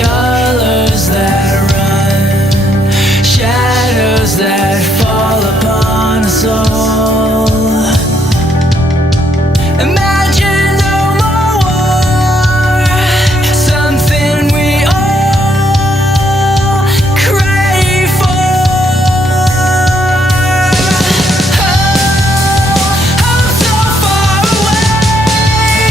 Colors that run, shadows that fall upon us all. Imagine no more war, something we all crave for. Oh, I'm so far away,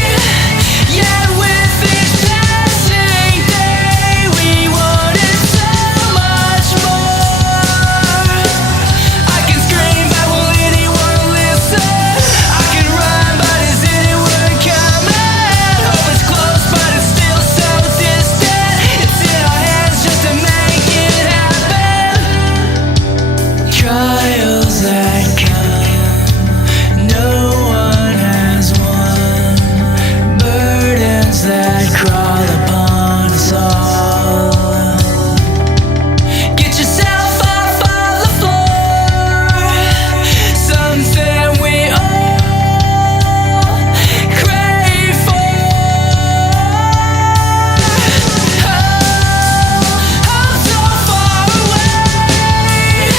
yet with each passing day we wanted so much more. I can scream, but will anyone listen? I can run, but is anyone coming? Hope it's close, but it's still so distant. It's in our hands just to make it happen. Trials that come, no one has won. Burdens that crawl upon us all. Get yourself off of the floor, something we all crave for. Oh, I'm so far away,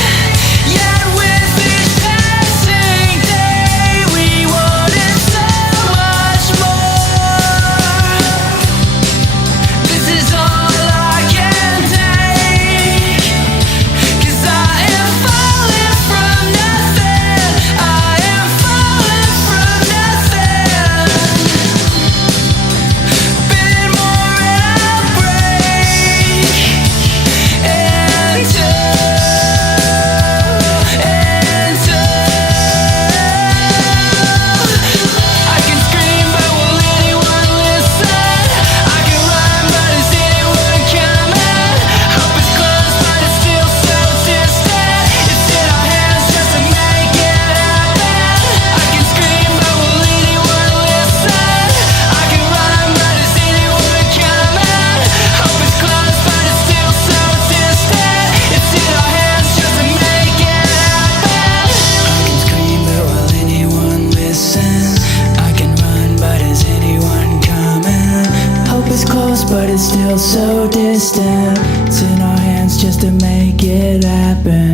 yet with each passing day we wanted so much more. This is all I can take, 'cause I am falling from nothing. I am falling from nothing. Been more and I'll break into. I can scream, but will anyone listen? I can run, but is anyone coming? Hope it's close, but it's still so distant. It's in our hands just to make it happen. I can scream, but will anyone listen? I can run, but is anyone coming? Hope it's close, but it's still so distant. It's in our hands just to make it happen. I can scream, but will anyone listen? I can run, but is anyone coming? Hope is close, but it's still so distant. It's in our hands just to make it happen.